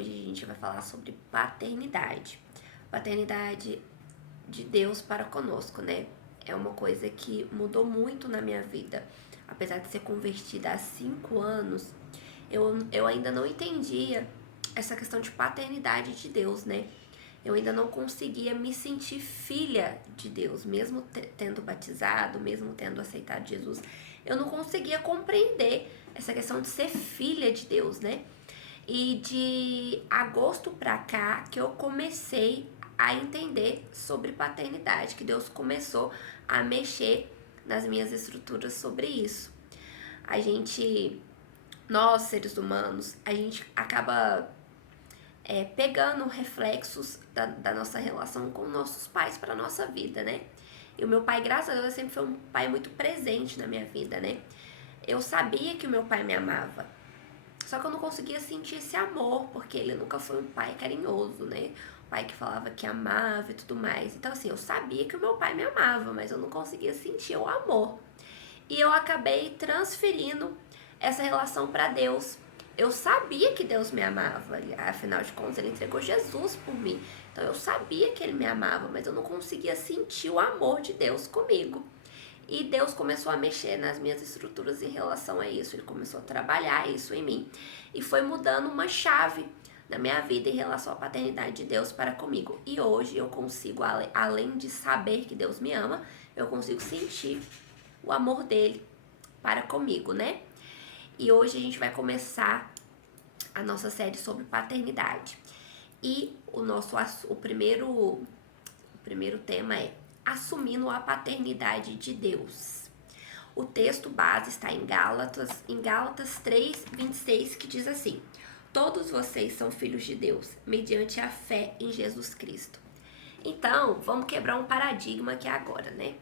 Hoje a gente vai falar sobre paternidade. Paternidade de Deus para conosco, né? É uma coisa que mudou muito na minha vida. Apesar de ser convertida há 5 anos, eu ainda não entendia essa questão de paternidade de Deus, né? Eu ainda não conseguia me sentir filha de Deus, mesmo tendo batizado, mesmo tendo aceitado Jesus. Eu não conseguia compreender essa questão de ser filha de Deus, né? E de agosto pra cá que eu comecei a entender sobre paternidade, que Deus começou a mexer nas minhas estruturas sobre isso. Nós seres humanos, a gente acaba pegando reflexos da nossa relação com nossos pais para nossa vida, né? E o meu pai, graças a Deus, sempre foi um pai muito presente na minha vida, né? Eu sabia que o meu pai me amava, só que eu não conseguia sentir esse amor, porque ele nunca foi um pai carinhoso, né? Um pai que falava que amava e tudo mais. Então, assim, eu sabia que o meu pai me amava, mas eu não conseguia sentir o amor. E eu acabei transferindo essa relação para Deus. Eu sabia que Deus me amava, afinal de contas, ele entregou Jesus por mim. Então, eu sabia que ele me amava, mas eu não conseguia sentir o amor de Deus comigo. E Deus começou a mexer nas minhas estruturas em relação a isso. Ele começou a trabalhar isso em mim. E foi mudando uma chave na minha vida em relação à paternidade de Deus para comigo. E hoje eu consigo, além de saber que Deus me ama, eu consigo sentir o amor dele para comigo, né? E hoje a gente vai começar a nossa série sobre paternidade. E o primeiro tema é assumindo a paternidade de Deus. O texto base está em Gálatas 3:26, que diz assim: todos vocês são filhos de Deus, mediante a fé em Jesus Cristo. Então, vamos quebrar um paradigma aqui agora, né?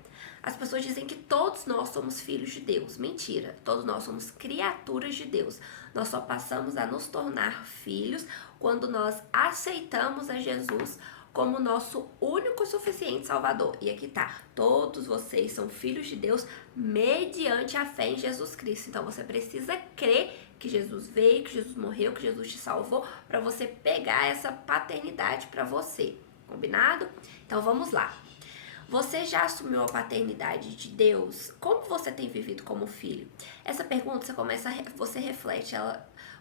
As pessoas dizem que todos nós somos filhos de Deus. Mentira, todos nós somos criaturas de Deus. Nós só passamos a nos tornar filhos quando nós aceitamos a Jesus como nosso único e suficiente Salvador. E aqui tá, todos vocês são filhos de Deus mediante a fé em Jesus Cristo. Então você precisa crer que Jesus veio, que Jesus morreu, que Jesus te salvou, para você pegar essa paternidade para você. Combinado? Então vamos lá. Você já assumiu a paternidade de Deus? Como você tem vivido como filho? Essa pergunta você reflete,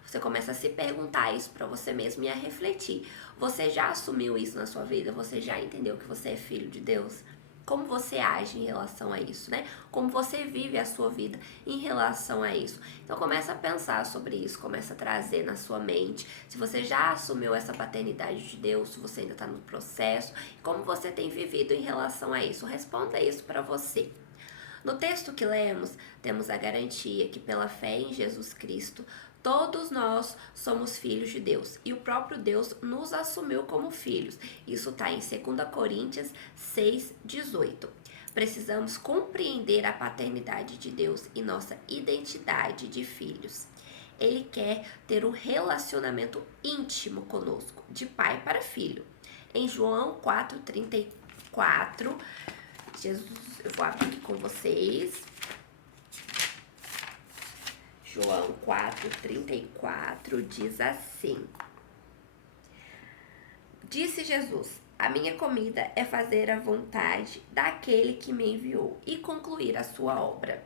você começa a se perguntar isso para você mesmo e a refletir. Você já assumiu isso na sua vida? Você já entendeu que você é filho de Deus? Como você age em relação a isso, né? Como você vive a sua vida em relação a isso. Então começa a pensar sobre isso, começa a trazer na sua mente se você já assumiu essa paternidade de Deus, se você ainda está no processo, como você tem vivido em relação a isso. Responda isso para você. No texto que lemos, temos a garantia que pela fé em Jesus Cristo, todos nós somos filhos de Deus e o próprio Deus nos assumiu como filhos. Isso está em 2 Coríntios 6:18. Precisamos compreender a paternidade de Deus e nossa identidade de filhos. Ele quer ter um relacionamento íntimo conosco, de pai para filho. Em João 4:34, eu vou abrir aqui com vocês. João 4:34 diz assim: disse Jesus: a minha comida é fazer a vontade daquele que me enviou e concluir a sua obra.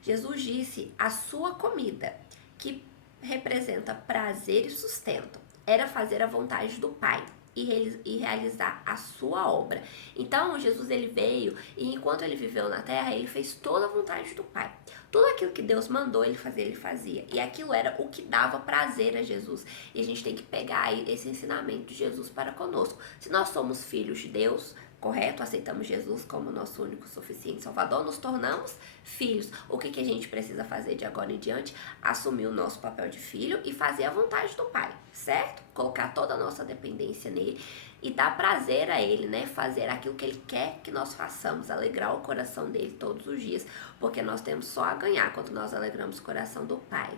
Jesus disse a sua comida, que representa prazer e sustento, era fazer a vontade do Pai e realizar a sua obra. Então Jesus ele veio e enquanto ele viveu na terra, ele fez toda a vontade do Pai. Tudo aquilo que Deus mandou ele fazer, ele fazia. E aquilo era o que dava prazer a Jesus. E a gente tem que pegar esse ensinamento de Jesus para conosco. Se nós somos filhos de Deus, correto? Aceitamos Jesus como nosso único e suficiente Salvador, nos tornamos filhos. O que a gente precisa fazer de agora em diante? Assumir o nosso papel de filho e fazer a vontade do Pai, certo? Colocar toda a nossa dependência nele e dar prazer a ele, né? Fazer aquilo que ele quer que nós façamos, alegrar o coração dele todos os dias, porque nós temos só a ganhar quando nós alegramos o coração do Pai.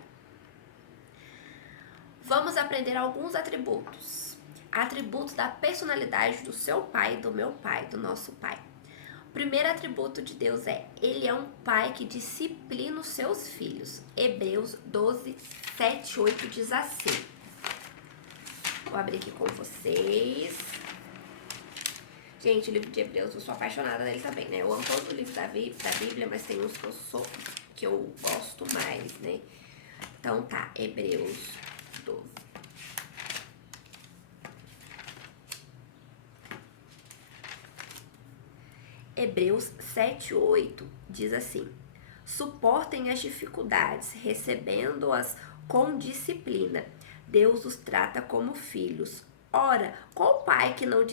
Vamos aprender alguns atributos da personalidade do seu pai, do meu pai, do nosso pai. O primeiro atributo de Deus ele é um pai que disciplina os seus filhos. Hebreus 12:7-8 diz assim: Vou abrir aqui com vocês. Gente, o livro de Hebreus, eu sou apaixonada nele também, né? Eu amo todos os livros da Bíblia, mas tem uns que eu gosto mais, né? Então tá, Hebreus 12. Hebreus 7:8 diz assim: suportem as dificuldades, recebendo-as com disciplina. Deus os trata como filhos. Ora, qual pai que não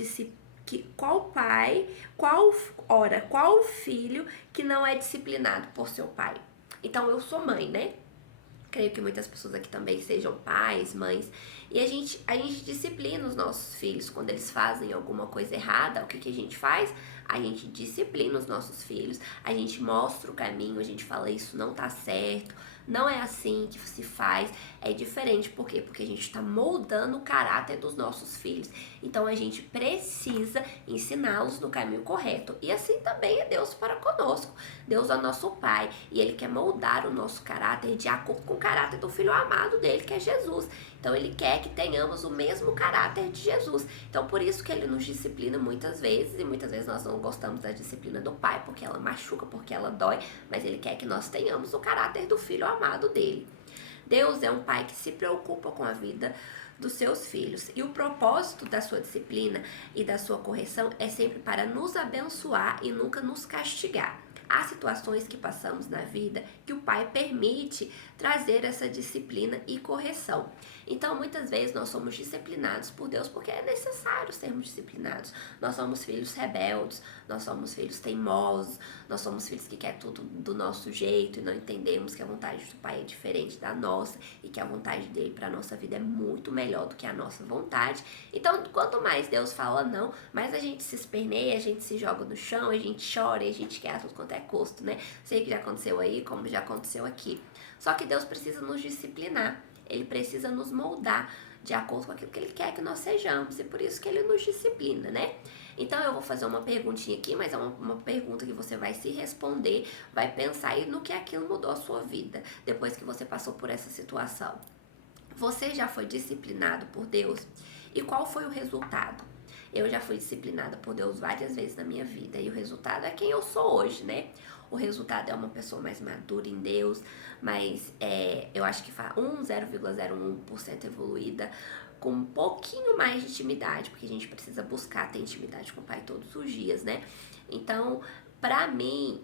qual filho que não é disciplinado por seu pai? Então eu sou mãe, né? Creio que muitas pessoas aqui também sejam pais, mães. E a gente disciplina os nossos filhos. Quando eles fazem alguma coisa errada, o que a gente faz? A gente disciplina os nossos filhos. A gente mostra o caminho, a gente fala isso não tá certo. Não é assim que se faz, é diferente. Por quê? Porque a gente está moldando o caráter dos nossos filhos. Então a gente precisa ensiná-los no caminho correto. E assim também é Deus para conosco. Deus é o nosso Pai e Ele quer moldar o nosso caráter de acordo com o caráter do Filho amado dele, que é Jesus. Então Ele quer que tenhamos o mesmo caráter de Jesus. Então por isso que Ele nos disciplina muitas vezes, e muitas vezes nós não gostamos da disciplina do Pai, porque ela machuca, porque ela dói, mas Ele quer que nós tenhamos o caráter do Filho amado dele. Deus é um Pai que se preocupa com a vida dos seus filhos. E o propósito da sua disciplina e da sua correção é sempre para nos abençoar e nunca nos castigar. Há situações que passamos na vida que o Pai permite trazer essa disciplina e correção. Então, muitas vezes nós somos disciplinados por Deus porque é necessário sermos disciplinados. Nós somos filhos rebeldes, nós somos filhos teimosos, nós somos filhos que querem tudo do nosso jeito e não entendemos que a vontade do Pai é diferente da nossa e que a vontade dele para a nossa vida é muito melhor do que a nossa vontade. Então, quanto mais Deus fala não, mais a gente se esperneia, a gente se joga no chão, a gente chora e a gente quer a tudo quanto é custo, né? Sei que já aconteceu aí, como já aconteceu aqui. Só que Deus precisa nos disciplinar. Ele precisa nos moldar de acordo com aquilo que Ele quer que nós sejamos. E por isso que Ele nos disciplina, né? Então eu vou fazer uma perguntinha aqui, mas é uma pergunta que você vai se responder, vai pensar aí no que aquilo mudou a sua vida, depois que você passou por essa situação. Você já foi disciplinado por Deus? E qual foi o resultado? Eu já fui disciplinada por Deus várias vezes na minha vida. E o resultado é quem eu sou hoje, né? O resultado é uma pessoa mais madura em Deus, mas eu acho que 0,01% evoluída, com um pouquinho mais de intimidade, porque a gente precisa buscar ter intimidade com o Pai todos os dias, né? Então, pra mim,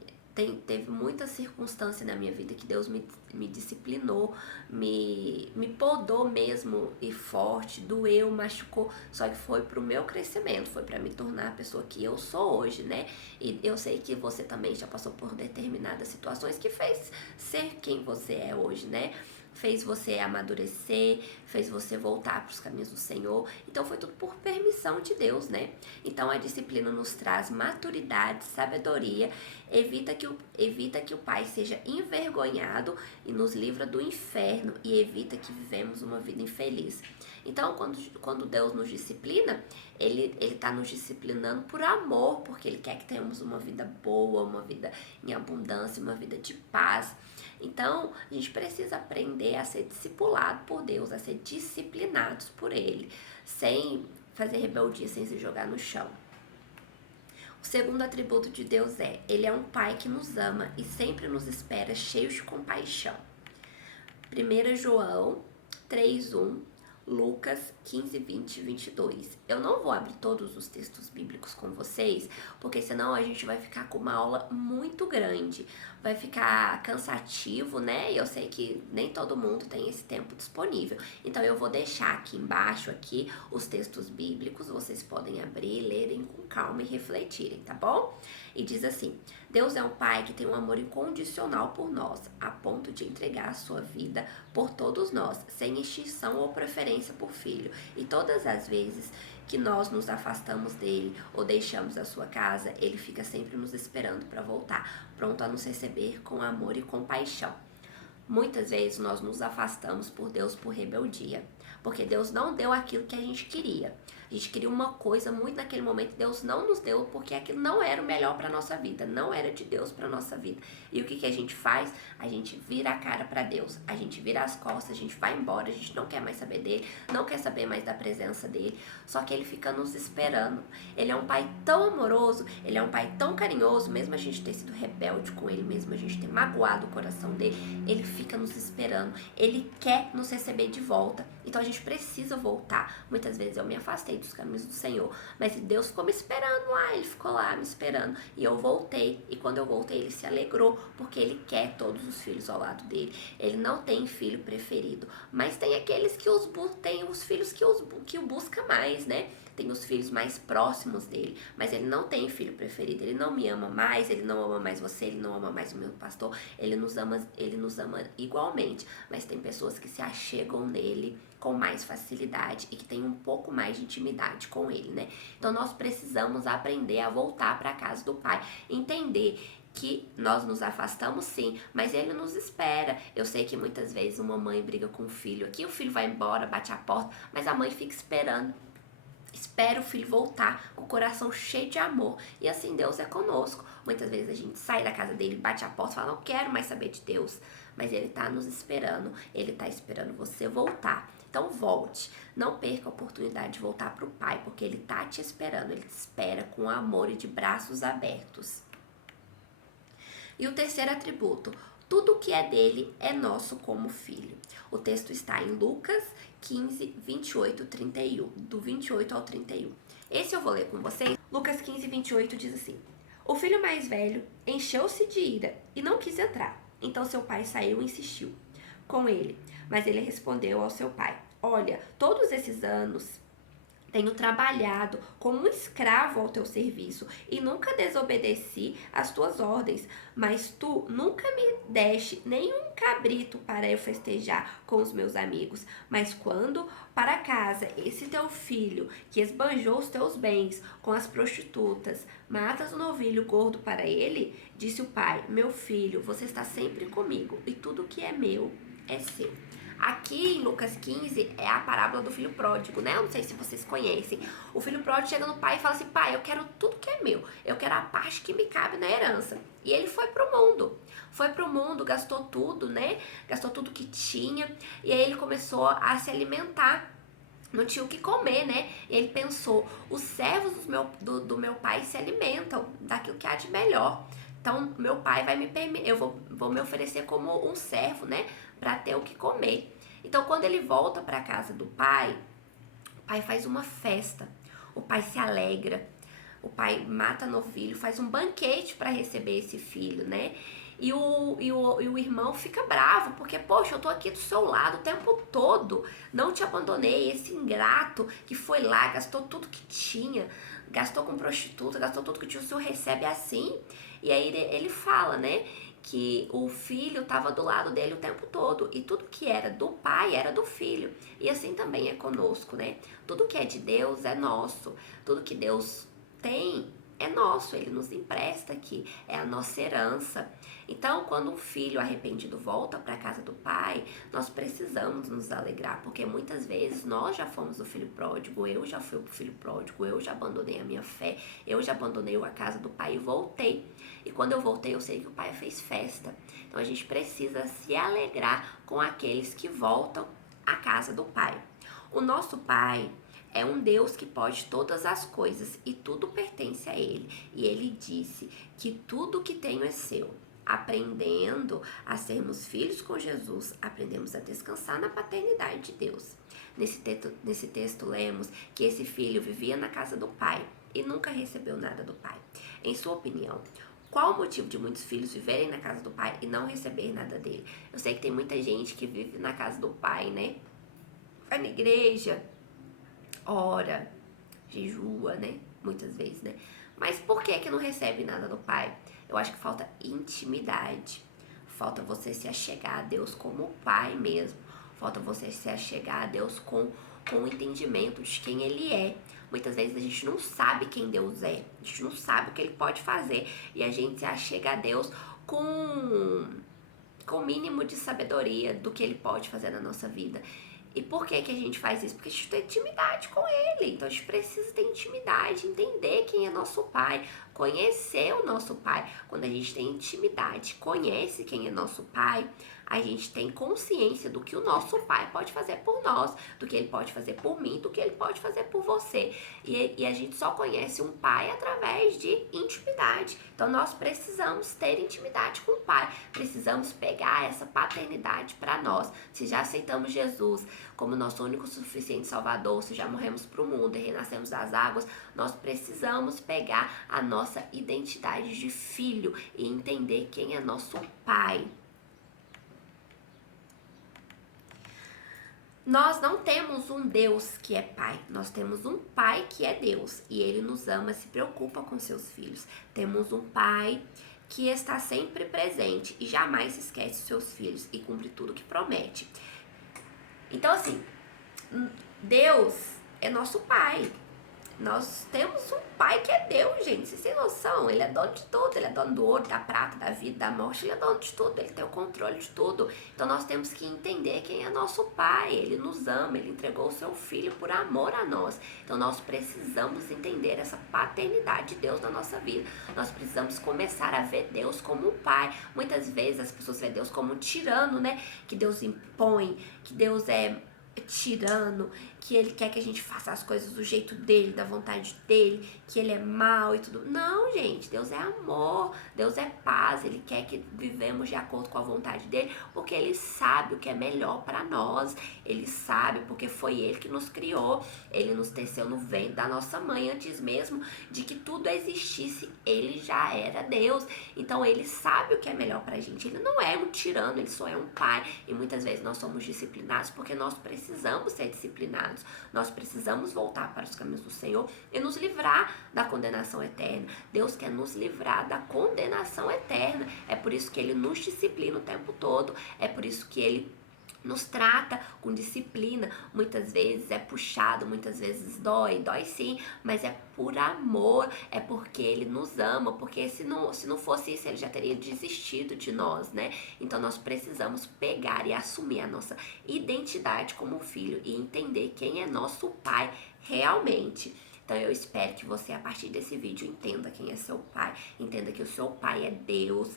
teve muita circunstância na minha vida que Deus me disciplinou, me podou mesmo e forte, doeu, machucou, só que foi pro meu crescimento, foi pra me tornar a pessoa que eu sou hoje, né? E eu sei que você também já passou por determinadas situações que fez ser quem você é hoje, né? Fez você amadurecer, fez você voltar para os caminhos do Senhor. Então foi tudo por permissão de Deus, né? Então a disciplina nos traz maturidade, sabedoria, evita que o Pai seja envergonhado e nos livra do inferno e evita que vivemos uma vida infeliz. Então quando Deus nos disciplina, Ele está nos disciplinando por amor, porque Ele quer que tenhamos uma vida boa, uma vida em abundância, uma vida de paz. Então, a gente precisa aprender a ser discipulado por Deus, a ser disciplinados por Ele, sem fazer rebeldia, sem se jogar no chão. O segundo atributo de Deus Ele é um Pai que nos ama e sempre nos espera cheios de compaixão. 1 João 3:1, Lucas 15, 20 e 22. Eu não vou abrir todos os textos bíblicos com vocês, porque senão a gente vai ficar com uma aula muito grande. Vai ficar cansativo, né? E eu sei que nem todo mundo tem esse tempo disponível. Então eu vou deixar aqui embaixo os textos bíblicos. Vocês podem abrir, lerem com calma e refletirem, tá bom? E diz assim: Deus é um Pai que tem um amor incondicional por nós, a ponto de entregar a sua vida por todos nós, sem extinção ou preferência por filho. E todas as vezes que nós nos afastamos dele ou deixamos a sua casa, ele fica sempre nos esperando para voltar, pronto a nos receber com amor e compaixão. Muitas vezes nós nos afastamos por Deus por rebeldia, porque Deus não deu aquilo que a gente queria. A gente queria uma coisa muito naquele momento, Deus não nos deu porque aquilo não era o melhor para nossa vida, não era de Deus para nossa vida. E o que a gente faz? A gente vira a cara para Deus, a gente vira as costas, a gente vai embora, a gente não quer mais saber dele, não quer saber mais da presença dele, só que ele fica nos esperando. Ele é um pai tão amoroso, ele é um pai tão carinhoso, mesmo a gente ter sido rebelde com ele, mesmo a gente ter magoado o coração dele, ele fica nos esperando, ele quer nos receber de volta. Então a gente precisa voltar. Muitas vezes eu me afastei dos caminhos do Senhor, mas Deus ficou me esperando lá, ele ficou lá me esperando, e eu voltei, e quando eu voltei ele se alegrou, porque ele quer todos os filhos ao lado dele. Ele não tem filho preferido, mas tem aqueles que tem os filhos que o busca mais, né? Tem os filhos mais próximos dele, mas ele não tem filho preferido, ele não me ama mais, ele não ama mais você, ele não ama mais o meu pastor, ele nos ama igualmente, mas tem pessoas que se achegam nele com mais facilidade e que tem um pouco mais de intimidade com ele, né? Então nós precisamos aprender a voltar para a casa do Pai, entender que nós nos afastamos sim, mas ele nos espera. Eu sei que muitas vezes uma mãe briga com o filho aqui, o filho vai embora, bate a porta, mas a mãe fica esperando. Espera o filho voltar com o coração cheio de amor. E assim Deus é conosco. Muitas vezes a gente sai da casa dele, bate a porta e fala, não quero mais saber de Deus. Mas ele está nos esperando, ele está esperando você voltar. Então volte, não perca a oportunidade de voltar para o Pai, porque ele está te esperando, ele te espera com amor e de braços abertos. E o terceiro atributo, tudo que é dele é nosso como filho. O texto está em Lucas 15, 28, 31, do 28 ao 31. Esse eu vou ler com vocês. Lucas 15, 28 diz assim: o filho mais velho encheu-se de ira e não quis entrar. Então seu pai saiu e insistiu com ele. Mas ele respondeu ao seu pai: olha, todos esses anos tenho trabalhado como um escravo ao teu serviço e nunca desobedeci às tuas ordens, mas tu nunca me deste nenhum cabrito para eu festejar com os meus amigos. Mas quando para casa esse teu filho, que esbanjou os teus bens com as prostitutas, matas um novilho gordo para ele, disse o pai: meu filho, você está sempre comigo e tudo que é meu é seu. Aqui em Lucas 15 é a parábola do filho pródigo, né? Eu não sei se vocês conhecem. O filho pródigo chega no pai e fala assim: pai, eu quero tudo que é meu. Eu quero a parte que me cabe na herança. E ele foi pro mundo. Foi pro mundo, gastou tudo, né? Gastou tudo que tinha. E aí ele começou a se alimentar. Não tinha o que comer, né? E ele pensou: os servos do meu pai se alimentam daquilo que há de melhor. Então, meu pai vai me permitir, eu vou me oferecer como um servo, né? Para ter o que comer. Então, quando ele volta para a casa do pai, o pai faz uma festa. O pai se alegra. O pai mata novilho, faz um banquete para receber esse filho, né? E o irmão fica bravo, porque, poxa, eu tô aqui do seu lado o tempo todo, não te abandonei. Esse ingrato que foi lá, gastou tudo que tinha, gastou com prostituta, gastou tudo que tinha, o senhor recebe assim? E aí ele fala, né, que o filho estava do lado dele o tempo todo, e tudo que era do pai era do filho. E assim também é conosco, né? Tudo que é de Deus é nosso, tudo que Deus tem é nosso, ele nos empresta aqui, é a nossa herança. Então, quando um filho arrependido volta para a casa do pai, nós precisamos nos alegrar, porque muitas vezes nós já fomos o filho pródigo, eu já fui o filho pródigo, eu já abandonei a minha fé, eu já abandonei a casa do pai e voltei. E quando eu voltei, eu sei que o pai fez festa. Então, a gente precisa se alegrar com aqueles que voltam à casa do pai. O nosso pai é um Deus que pode todas as coisas e tudo pertence a ele. E ele disse que tudo que tenho é seu. Aprendendo a sermos filhos com Jesus, aprendemos a descansar na paternidade de Deus. Nesse texto lemos que esse filho vivia na casa do pai e nunca recebeu nada do pai. Em sua opinião, qual o motivo de muitos filhos viverem na casa do pai e não receber nada dele? Eu sei que tem muita gente que vive na casa do pai, né? Vai na igreja, ora, jejua, né? Muitas vezes, né? Mas por que não recebe nada do pai? Eu acho que falta intimidade. Falta você se achegar a Deus como pai mesmo. Falta você se achegar a Deus com o entendimento de quem ele é. Muitas vezes a gente não sabe quem Deus é. A gente não sabe o que ele pode fazer. E a gente se achega a Deus com o mínimo de sabedoria do que ele pode fazer na nossa vida. E por que que a gente faz isso? Porque a gente tem intimidade com ele. Então a gente precisa ter intimidade, entender quem é nosso pai, conhecer o nosso pai. Quando a gente tem intimidade, conhece quem é nosso pai, a gente tem consciência do que o nosso pai pode fazer por nós, do que ele pode fazer por mim, do que ele pode fazer por você. E a gente só conhece um pai através de intimidade. Então nós precisamos ter intimidade com o pai, precisamos pegar essa paternidade para nós. Se já aceitamos Jesus como nosso único suficiente salvador, se já morremos para o mundo e renascemos das águas, nós precisamos pegar a nossa identidade de filho e entender quem é nosso pai. Nós não temos um Deus que é pai, nós temos um pai que é Deus e ele nos ama, se preocupa com seus filhos. Temos um pai que está sempre presente e jamais esquece os seus filhos e cumpre tudo que promete. Então assim, Deus é nosso pai. Nós temos um pai que é Deus, gente. Vocês têm noção? Ele é dono de tudo. Ele é dono do ouro, da prata, da vida, da morte. Ele é dono de tudo. Ele tem o controle de tudo. Então nós temos que entender quem é nosso pai. Ele nos ama. Ele entregou o seu filho por amor a nós. Então nós precisamos entender essa paternidade de Deus na nossa vida. Nós precisamos começar a ver Deus como um pai. Muitas vezes as pessoas veem Deus como um tirano, né? Que Deus impõe, que Deus é tirano, que ele quer que a gente faça as coisas do jeito dele, da vontade dele, que ele é mau e tudo. Não, gente, Deus é amor, Deus é paz, ele quer que vivemos de acordo com a vontade dele, porque ele sabe o que é melhor para nós, ele sabe porque foi ele que nos criou, ele nos teceu no ventre da nossa mãe antes mesmo de que tudo existisse, ele já era Deus, então ele sabe o que é melhor pra gente, ele não é um tirano, ele só é um pai, e muitas vezes nós somos disciplinados porque nós precisamos ser disciplinados, nós precisamos voltar para os caminhos do Senhor e nos livrar da condenação eterna. Deus quer nos livrar da condenação eterna, é por isso que ele nos disciplina o tempo todo, é por isso que ele nos trata com disciplina, muitas vezes é puxado, muitas vezes dói sim, mas é por amor, é porque ele nos ama, porque se não fosse isso, ele já teria desistido de nós, né? Então nós precisamos pegar e assumir a nossa identidade como filho e entender quem é nosso pai realmente. Então eu espero que você, a partir desse vídeo, entenda quem é seu pai, entenda que o seu pai é Deus,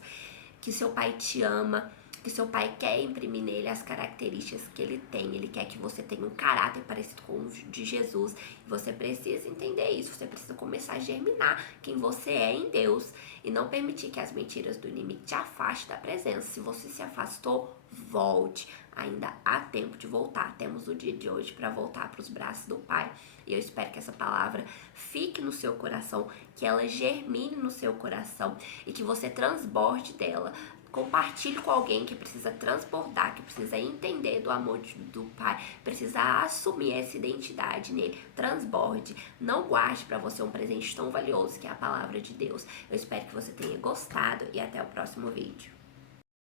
que seu pai te ama, que seu pai quer imprimir nele as características que ele tem. Ele quer que você tenha um caráter parecido com o de Jesus. E você precisa entender isso. Você precisa começar a germinar quem você é em Deus. E não permitir que as mentiras do inimigo te afastem da presença. Se você se afastou, volte. Ainda há tempo de voltar. Temos o dia de hoje para voltar para os braços do Pai. E eu espero que essa palavra fique no seu coração, que ela germine no seu coração e que você transborde dela. Compartilhe com alguém que precisa transbordar, que precisa entender do amor do Pai, precisa assumir essa identidade nele. Transborde, não guarde para você um presente tão valioso que é a palavra de Deus. Eu espero que você tenha gostado e até o próximo vídeo.